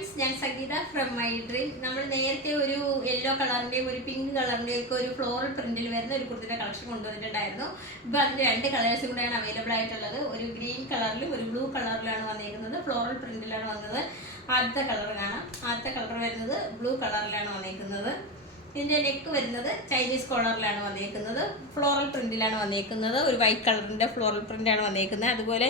Friends, ഞാൻ സംഗീത from my dream. നമ്മൾ നേരത്തെ ഒരു യെല്ലോ കളറിന്റെയും ഒരു പിങ്ക് കളറിന്റെയും ഒക്കെ ഒരു ഫ്ലോറൽ പ്രിന്റിൽ വരുന്ന ഒരു കുർത്തിയുടെ കളക്ഷൻ കൊണ്ടുവന്നിട്ടുണ്ടായിരുന്നു. ഇപ്പോൾ അതിന്റെ 2 കളേഴ്സ് കൂടെയാണ് അവൈലബിൾ ആയിട്ടുള്ളത്. ഒരു ഗ്രീൻ കളറിലും ഒരു ബ്ലൂ കളറിലാണ് വന്നിരിക്കുന്നത്. ഫ്ലോറൽ പ്രിന്റിലാണ് വന്നത്. ആദ്യത്തെ കളർ കാണാം. ആദ്യത്തെ കളർ വരുന്നത് ബ്ലൂ കളറിലാണ് വന്നിരിക്കുന്നത്. ഇതിന്റെ നെക്ക് വരുന്നത് ചൈനീസ് കോളറിലാണ് വന്നിരിക്കുന്നത്. ഫ്ലോറൽ പ്രിന്റിലാണ് വന്നിരിക്കുന്നത്. ഒരു വൈറ്റ് കളറിന്റെ ഫ്ലോറൽ പ്രിന്റാണ് വന്നിരിക്കുന്നത്. അതുപോലെ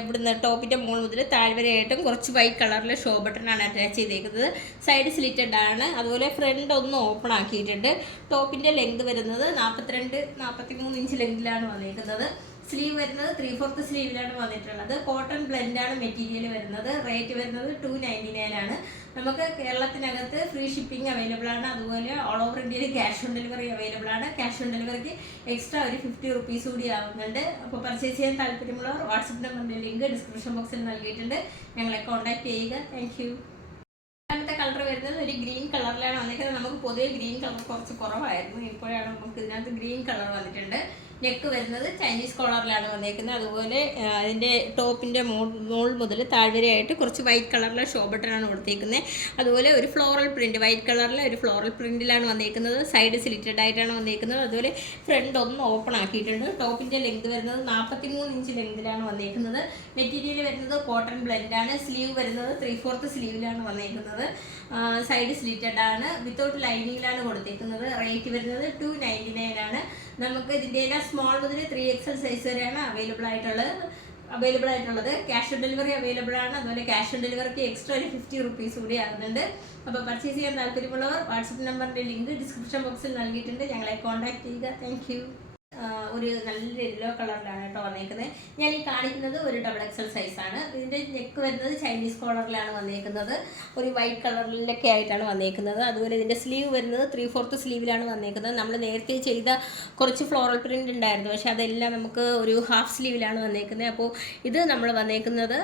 ഇവിടുന്ന് ടോപ്പിന്റെ മുകൾ മുതൽ താഴ്വരയായിട്ടും കുറച്ച് വൈറ്റ് കളറിലെ ഷോ ബട്ടണാണ് അറ്റാച്ച് ചെയ്തേക്കുന്നത്. സൈഡ് സ്ലിറ്റഡ് ആണ്. അതുപോലെ ഫ്രണ്ട് ഒന്ന് ഓപ്പൺ ആക്കിയിട്ടുണ്ട്. ടോപ്പിന്റെ ലെങ്ത് വരുന്നത് 42-43 ഇഞ്ച് ലെങ്തിലാണ് വന്നിരിക്കുന്നത്. സ്ലീവ് വരുന്നത് 3/4 സ്ലീവിലാണ് വന്നിട്ടുള്ളത്. കോട്ടൺ ബ്ലെൻഡാണ് മെറ്റീരിയൽ വരുന്നത്. റേറ്റ് വരുന്നത് 299 ആണ്. നമുക്ക് കേരളത്തിനകത്ത് ഫ്രീ ഷിപ്പിംഗ് അവൈലബിൾ ആണ്. അതുപോലെ ഓൾ ഓവർ ഇന്ത്യയിൽ ക്യാഷ് ഓൺ ഡെലിവറി അവൈലബിൾ ആണ്. ക്യാഷ് ഓൺ ഡെലിവറിക്ക് എക്സ്ട്രാ ഒരു 50 റുപ്പീസ് കൂടി ആവുന്നുണ്ട്. അപ്പോൾ പർച്ചേസ് ചെയ്യാൻ താല്പര്യമുള്ളവർ വാട്സപ്പ് നമ്പറിൻ്റെ ലിങ്ക് ഡിസ്ക്രിപ്ഷൻ ബോക്സിൽ നൽകിയിട്ടുണ്ട്. ഞങ്ങളെ കോൺടാക്ട് ചെയ്യുക. Thank you. രണ്ടാമത്തെ കളർ വരുന്നത് ഒരു ഗ്രീൻ കളറിലാണ് വന്നിരിക്കുന്നത്. നമുക്ക് പൊതുവെ ഗ്രീൻ കളർ കുറച്ച് കുറവായിരുന്നു. ഇപ്പോഴാണ് നമുക്ക് ഇതിനകത്ത് ഗ്രീൻ കളർ വന്നിട്ടുണ്ട്. നെക്ക് വരുന്നത് ചൈനീസ് കോളറിലാണ് വന്നിരിക്കുന്നത്. അതുപോലെ അതിൻ്റെ ടോപ്പിൻ്റെ മോൾ മുതൽ താഴ്വരയായിട്ട് കുറച്ച് വൈറ്റ് കളറിലെ ഷോ ബട്ടണാണ് കൊടുത്തിരിക്കുന്നത്. അതുപോലെ ഒരു ഫ്ലോറൽ പ്രിൻറ്റ് വൈറ്റ് കളറിലെ ഒരു ഫ്ലോറൽ പ്രിൻറ്റിലാണ് വന്നിരിക്കുന്നത്. സൈഡ് സ്ലിറ്റഡ് ആയിട്ടാണ് വന്നിരിക്കുന്നത്. അതുപോലെ ഫ്രണ്ട് ഒന്ന് ഓപ്പൺ ആക്കിയിട്ടുണ്ട്. ടോപ്പിൻ്റെ ലെങ്ത് വരുന്നത് 43 ഇഞ്ച് ലെങ്തിലാണ് വന്നിരിക്കുന്നത്. മെറ്റീരിയൽ വരുന്നത് കോട്ടൺ ബ്ലെൻഡാണ്. സ്ലീവ് വരുന്നത് 3/4 സ്ലീവിലാണ് വന്നിരിക്കുന്നത്. സൈഡ് സ്ലിറ്റഡ് ആണ്. വിത്തൗട്ട് ലൈനിങ്ങിലാണ് കൊടുത്തിരിക്കുന്നത്. റേറ്റ് വരുന്നത് 299 ആണ്. നമുക്ക് ഇതിൻ്റെ എല്ലാം സ്മോൾ മുതൽ 3XL സൈസ് വരെയാണ് അവൈലബിൾ ആയിട്ടുള്ളത്. ക്യാഷ് ഓൺ ഡെലിവറി അവൈലബിൾ ആണ്. അതുപോലെ ക്യാഷ് ഓൺ ഡെലിവറിക്ക് എക്സ്ട്രാ ഒരു 50 റുപ്പീസ് കൂടി ആകുന്നുണ്ട്. അപ്പോൾ പർച്ചേസ് ചെയ്യാൻ താല്പര്യമുള്ളവർ വാട്സപ്പ് നമ്പറിൻ്റെ ലിങ്ക് ഡിസ്ക്രിപ്ഷൻ ബോക്സിൽ നൽകിയിട്ടുണ്ട്. ഞങ്ങളെ കോൺടാക്ട് ചെയ്യുക. Thank you. ഒരു നല്ല യെല്ലോ കളറിലാണ് കേട്ടോ വന്നിരിക്കുന്നത്. ഞാൻ ഈ കാണിക്കുന്നത് ഒരു XXL സൈസാണ്. ഇതിൻ്റെ നെക്ക് വരുന്നത് ചൈനീസ് കോളറിലാണ് വന്നിരിക്കുന്നത്. ഒരു വൈറ്റ് കളറിലൊക്കെ ആയിട്ടാണ് വന്നിരിക്കുന്നത്. അതുപോലെ ഇതിൻ്റെ സ്ലീവ് വരുന്നത് 3/4 സ്ലീവിലാണ് വന്നിരിക്കുന്നത്. നമ്മൾ നേരത്തെ ചെയ്ത കുറച്ച് ഫ്ലോറൽ പ്രിൻ്റ് ഉണ്ടായിരുന്നു, പക്ഷെ അതെല്ലാം നമുക്ക് ഒരു ഹാഫ് സ്ലീവിലാണ് വന്നിരിക്കുന്നത്. അപ്പോൾ ഇത് നമ്മൾ വന്നിരിക്കുന്നത്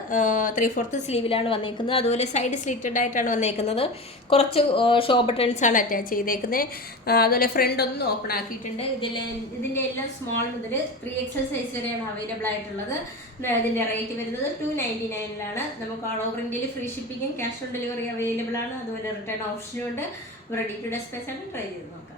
3/4 സ്ലീവിലാണ് വന്നിരിക്കുന്നത്. അതുപോലെ സൈഡ് സ്ലിറ്റഡ് ആയിട്ടാണ് വന്നിരിക്കുന്നത്. കുറച്ച് ഷോ ബട്ടൺസ് ആണ് അറ്റാച്ച് ചെയ്തേക്കുന്നത്. അതുപോലെ ഫ്രണ്ട് ഒന്ന് ഓപ്പൺ ആക്കിയിട്ടുണ്ട്. ഇതിൻ്റെ എല്ലാം സ്മോൾ മുതൽ 3XL സൈസ് വരെയാണ് അവൈലബിൾ ആയിട്ടുള്ളത്. ഇതിൻ്റെ റേറ്റ് വരുന്നത് 299 നമുക്ക് ഓൾ ഓവർ ഇന്ത്യയിൽ ഫ്രീ ഷിപ്പിങ്ങും ക്യാഷ് ഓൺ ഡെലിവറി അവൈലബിൾ ആണ്. അതുപോലെ റിട്ടേൺ ഓപ്ഷനും ഉണ്ട്. റെഡി ടു ഡെസ്പാച്ച് ആണ്. ട്രൈ ചെയ്ത് നോക്കാം.